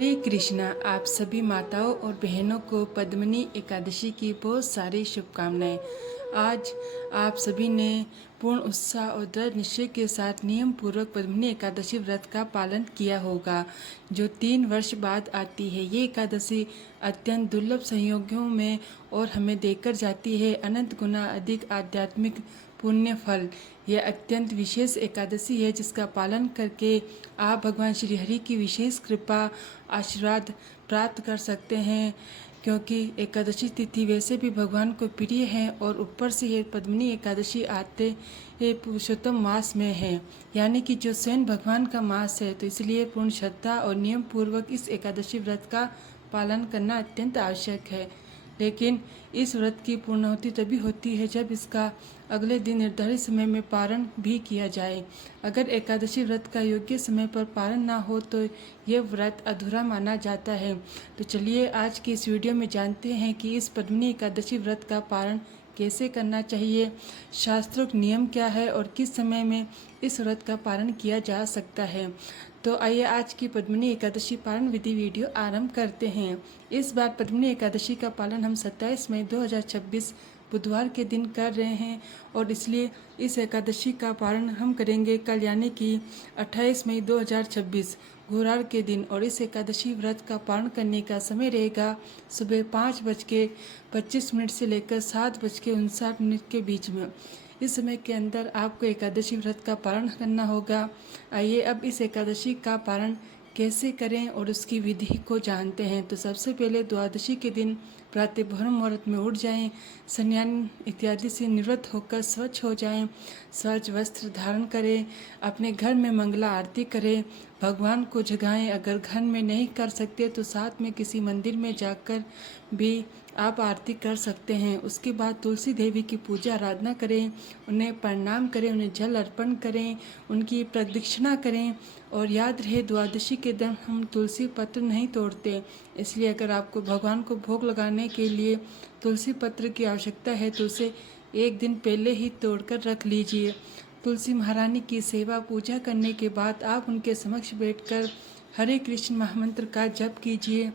हरे कृष्णा। आप सभी माताओं और बहनों को पद्मिनी एकादशी की बहुत सारी शुभकामनाएं। आज आप सभी ने पूर्ण उत्साह और दृढ़ निश्चय के साथ नियम पूर्वक पद्मिनी एकादशी व्रत का पालन किया होगा, जो 3 वर्ष बाद आती है। ये एकादशी अत्यंत दुर्लभ संयोगों में और हमें देकर जाती है अनंत गुना अधिक आध्यात्मिक पुण्य फल। यह अत्यंत विशेष एकादशी है जिसका पालन करके आप भगवान श्री हरि की विशेष कृपा आशीर्वाद प्राप्त कर सकते हैं, क्योंकि एकादशी तिथि वैसे भी भगवान को प्रिय है और ऊपर से ये पद्मिनी एकादशी आते ये पुरुषोत्तम मास में है, यानी कि जो स्वयं भगवान का मास है। तो इसलिए पूर्ण श्रद्धा और नियम पूर्वक इस एकादशी व्रत का पालन करना अत्यंत आवश्यक है। लेकिन इस व्रत की पूर्णाहुति तभी होती है जब इसका अगले दिन निर्धारित समय में पारण भी किया जाए। अगर एकादशी व्रत का योग्य समय पर पारण ना हो तो यह व्रत अधूरा माना जाता है। तो चलिए आज की इस वीडियो में जानते हैं कि इस पद्मिनी एकादशी व्रत का पारण कैसे करना चाहिए, शास्त्रोक्त नियम क्या है और किस समय में इस व्रत का पालन किया जा सकता है। तो आइए आज की पद्मिनी एकादशी पालन विधि वीडियो आरंभ करते हैं। इस बार पद्मिनी एकादशी का पालन हम 27 मई 2026 बुधवार के दिन कर रहे हैं और इसलिए इस एकादशी का पारण हम करेंगे कल, यानी कि 28 मई 2026 गुरुवार के दिन। और इस एकादशी व्रत का पारण करने का समय रहेगा सुबह 5:25 से लेकर 7:59 के बीच में। इस समय के अंदर आपको एकादशी व्रत का पारण करना होगा। आइए अब इस एकादशी का पारण कैसे करें और उसकी विधि को जानते हैं। तो सबसे पहले द्वादशी के दिन प्रातः ब्रह्म मुहूर्त में उठ जाएं, स्नान इत्यादि से निवृत्त होकर स्वच्छ हो जाएं, स्वच्छ वस्त्र धारण करें, अपने घर में मंगला आरती करें, भगवान को जगाएं। अगर घर में नहीं कर सकते तो साथ में किसी मंदिर में जाकर भी आप आरती कर सकते हैं। उसके बाद तुलसी देवी की पूजा आराधना करें, उन्हें प्रणाम करें, उन्हें जल अर्पण करें, उनकी प्रदक्षिणा करें। और याद रहे द्वादशी के दिन हम तुलसी पत्र नहीं तोड़ते, इसलिए अगर आपको भगवान को भोग लगाने के लिए तुलसी पत्र की आवश्यकता है तो उसे एक दिन पहले ही तोड़कर रख लीजिए। तुलसी महारानी की सेवा पूजा करने के बाद आप उनके समक्ष बैठकर हरे कृष्ण महामंत्र का जप कीजिए।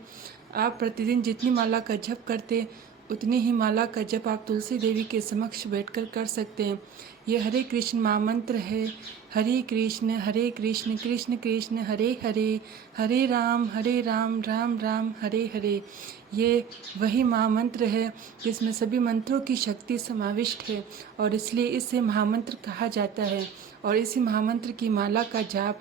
आप प्रतिदिन जितनी माला का जप करते उतनी ही माला का जप आप तुलसी देवी के समक्ष बैठकर कर सकते हैं। ये हरे कृष्ण महामंत्र है, हरे कृष्ण कृष्ण कृष्ण हरे हरे, हरे राम राम राम हरे हरे। ये वही महामंत्र है जिसमें सभी मंत्रों की शक्ति समाविष्ट है और इसलिए इसे महामंत्र कहा जाता है। और इसी महामंत्र की माला का जाप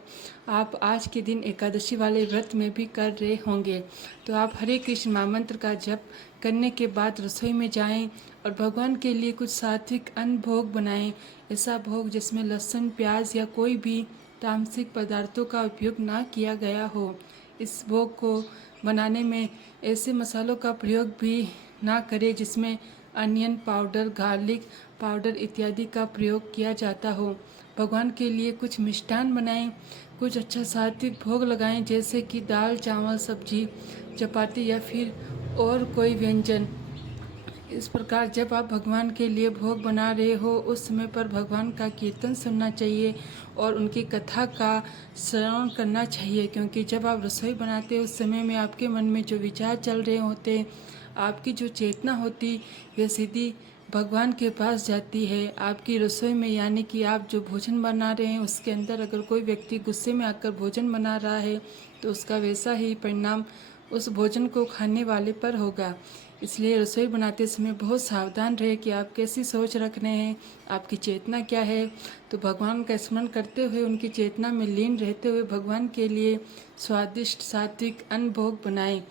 आप आज के दिन एकादशी वाले व्रत में भी कर रहे होंगे। तो आप हरे कृष्ण महामंत्र का जप करने के बाद रसोई में जाएं और भगवान के लिए कुछ सात्विक अन्न भोग बनाएं। ऐसा भोग जिसमें लहसुन, प्याज या कोई भी तामसिक पदार्थों का उपयोग ना किया गया हो। इस भोग को बनाने में ऐसे मसालों का प्रयोग भी ना करें जिसमें अनियन पाउडर, गार्लिक पाउडर इत्यादि का प्रयोग किया जाता हो। भगवान के लिए कुछ मिष्ठान बनाएं, कुछ अच्छा सात्विक भोग लगाएं, जैसे कि दाल, चावल, सब्जी, चपाती या फिर और कोई व्यंजन। इस प्रकार जब आप भगवान के लिए भोग बना रहे हो उस समय पर भगवान का कीर्तन सुनना चाहिए और उनकी कथा का श्रवण करना चाहिए, क्योंकि जब आप रसोई बनाते हो उस समय में आपके मन में जो विचार चल रहे होते, आपकी जो चेतना होती वह सीधी भगवान के पास जाती है। आपकी रसोई में, यानी कि आप जो भोजन बना रहे हैं उसके अंदर अगर कोई व्यक्ति गुस्से में आकर भोजन बना रहा है तो उसका वैसा ही परिणाम उस भोजन को खाने वाले पर होगा। इसलिए रसोई बनाते समय बहुत सावधान रहे कि आप कैसी सोच रख रहे हैं, आपकी चेतना क्या है। तो भगवान का स्मरण करते हुए, उनकी चेतना में लीन रहते हुए भगवान के लिए स्वादिष्ट सात्विक अन्न भोग बनाएं।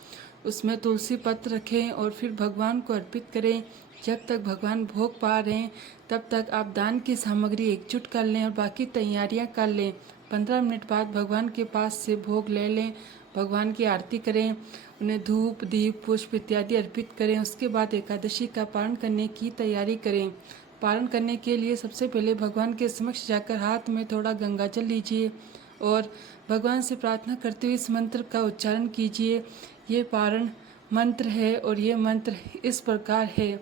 उसमें तुलसी पत्र रखें और फिर भगवान को अर्पित करें। जब तक भगवान भोग पा रहे हैं तब तक आप दान की सामग्री एकजुट कर लें और बाकी तैयारियां कर लें। 15 मिनट बाद भगवान के पास से भोग ले लें, भगवान की आरती करें, उन्हें धूप, दीप, पुष्प इत्यादि अर्पित करें। उसके बाद एकादशी का पारण करने की तैयारी करें। पारण करने के लिए सबसे पहले भगवान के समक्ष जाकर हाथ में थोड़ा गंगाजल लीजिए और भगवान से प्रार्थना करते हुए इस मंत्र का उच्चारण कीजिए। ये पारण मंत्र है और ये मंत्र इस प्रकार है।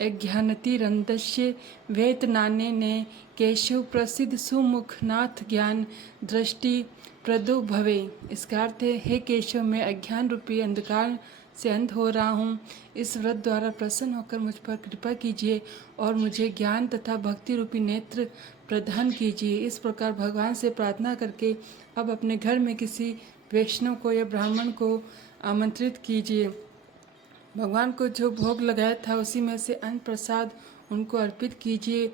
अज्ञानतिरन्दस्य वेतनाने ने केशव प्रसिद्ध सुमुखनाथ ज्ञान दृष्टि प्रदो भवे। इसका अर्थ है, हे केशव, मैं अज्ञान रूपी अंधकार से अंत हो रहा हूँ। इस व्रत द्वारा प्रसन्न होकर मुझ पर कृपा कीजिए और मुझे ज्ञान तथा भक्ति रूपी नेत्र प्रदान कीजिए। इस प्रकार भगवान से प्रार्थना करके अब अपने घर में किसी वैष्णव को या ब्राह्मण को आमंत्रित कीजिए। भगवान को जो भोग लगाया था उसी में से अन्न प्रसाद उनको अर्पित कीजिए।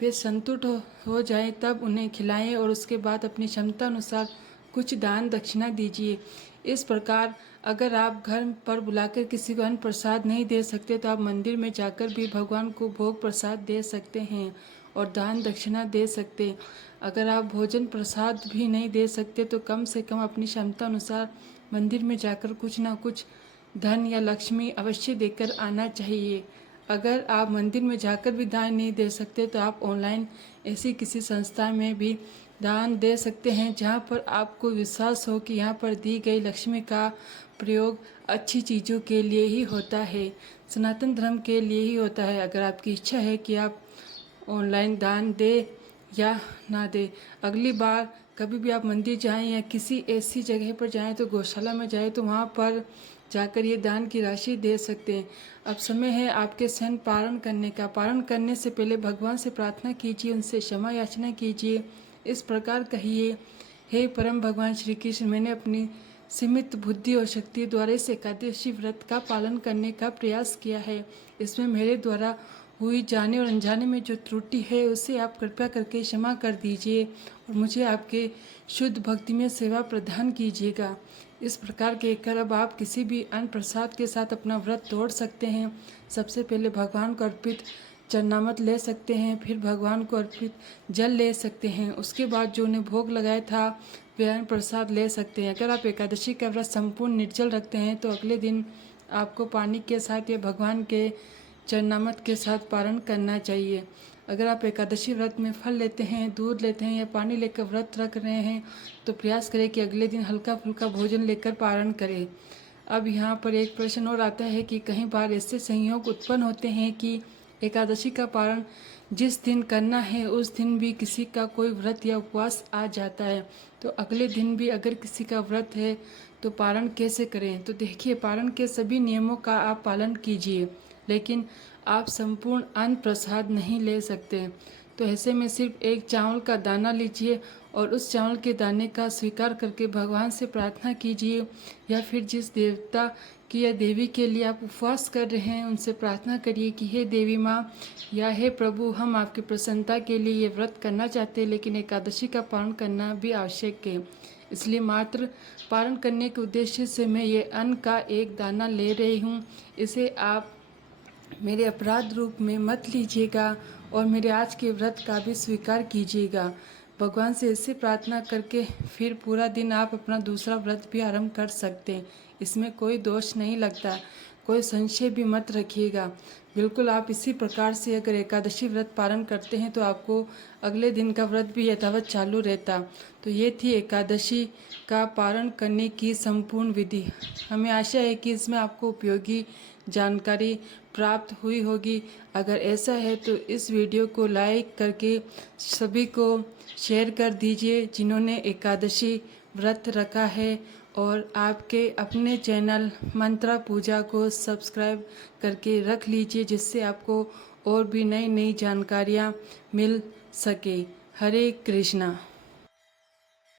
वे संतुष्ट हो जाएं तब उन्हें खिलाएं और उसके बाद अपनी क्षमता अनुसार कुछ दान दक्षिणा दीजिए। इस प्रकार अगर आप घर पर बुलाकर किसी को अन्न प्रसाद नहीं दे सकते तो आप मंदिर में जाकर भी भगवान को भोग प्रसाद दे सकते हैं और दान दक्षिणा दे सकते। अगर आप भोजन प्रसाद भी नहीं दे सकते तो कम से कम अपनी क्षमता अनुसार मंदिर में जाकर कुछ ना कुछ धन या लक्ष्मी अवश्य देकर आना चाहिए। अगर आप मंदिर में जाकर भी दान नहीं दे सकते तो आप ऑनलाइन ऐसी किसी संस्था में भी दान दे सकते हैं जहां पर आपको विश्वास हो कि यहाँ पर दी गई लक्ष्मी का प्रयोग अच्छी चीज़ों के लिए ही होता है, सनातन धर्म के लिए ही होता है। अगर आपकी इच्छा है कि आप ऑनलाइन दान दे या ना दे, अगली बार कभी भी आप मंदिर जाएं या किसी ऐसी जगह पर जाएं तो गौशाला में जाएं तो वहाँ पर जाकर ये दान की राशि दे सकते हैं। अब समय है आपके स्वयं पारण करने का। पारण करने से पहले भगवान से प्रार्थना कीजिए, उनसे क्षमा याचना कीजिए। इस प्रकार कहिए, हे परम भगवान श्री कृष्ण, मैंने अपनी सीमित बुद्धि और शक्ति द्वारा इस एकादशी व्रत का पालन करने का प्रयास किया है। इसमें मेरे द्वारा हुई जाने और अनजाने में जो त्रुटि है उसे आप कृपया करके क्षमा कर दीजिए और मुझे आपके शुद्ध भक्ति में सेवा प्रदान कीजिएगा। इस प्रकार कहकर अब आप किसी भी अन्न प्रसाद के साथ अपना व्रत तोड़ सकते हैं। सबसे पहले भगवान को अर्पित चरणामृत ले सकते हैं, फिर भगवान को अर्पित जल ले सकते हैं, उसके बाद जो उन्हें भोग लगाया था वे अन्न प्रसाद ले सकते हैं। अगर आप एकादशी का व्रत संपूर्ण निर्जल रखते हैं तो अगले दिन आपको पानी के साथ या भगवान के चरणामृत के साथ पारण करना चाहिए। अगर आप एकादशी व्रत में फल लेते हैं, दूध लेते हैं या पानी लेकर व्रत रख रहे हैं तो प्रयास करें कि अगले दिन हल्का फुल्का भोजन लेकर पारण करें। अब यहाँ पर एक प्रश्न और आता है कि कई बार ऐसे संयोग उत्पन्न होते हैं कि एकादशी का पारण जिस दिन करना है उस दिन भी किसी का कोई व्रत या उपवास आ जाता है, तो अगले दिन भी अगर किसी का व्रत है तो पारण कैसे करें। तो देखिए, पारण के सभी नियमों का आप पालन कीजिए, लेकिन आप संपूर्ण अन्न प्रसाद नहीं ले सकते। तो ऐसे में सिर्फ एक चावल का दाना लीजिए और उस चावल के दाने का स्वीकार करके भगवान से प्रार्थना कीजिए, या फिर जिस देवता की या देवी के लिए आप उपवास कर रहे हैं उनसे प्रार्थना करिए कि हे देवी माँ या हे प्रभु, हम आपकी प्रसन्नता के लिए ये व्रत करना चाहते हैं, लेकिन एकादशी का पालन करना भी आवश्यक है, इसलिए मात्र पारण करने के उद्देश्य से मैं ये अन्न का एक दाना ले रही हूँ। इसे आप मेरे अपराध रूप में मत लीजिएगा और मेरे आज के व्रत का भी स्वीकार कीजिएगा। भगवान से ऐसे प्रार्थना करके फिर पूरा दिन आप अपना दूसरा व्रत भी आरंभ कर सकते हैं। इसमें कोई दोष नहीं लगता, कोई संशय भी मत रखिएगा। बिल्कुल आप इसी प्रकार से अगर एकादशी व्रत पालन करते हैं तो आपको अगले दिन का व्रत भी यथावत चालू रहता। तो ये थी एकादशी का पारण करने की संपूर्ण विधि। हमें आशा है कि इसमें आपको उपयोगी जानकारी प्राप्त हुई होगी। अगर ऐसा है तो इस वीडियो को लाइक करके सभी को शेयर कर दीजिए जिन्होंने एकादशी व्रत रखा है, और आपके अपने चैनल मंत्रा पूजा को सब्सक्राइब करके रख लीजिए जिससे आपको और भी नई नई जानकारियाँ मिल सके। हरे कृष्णा।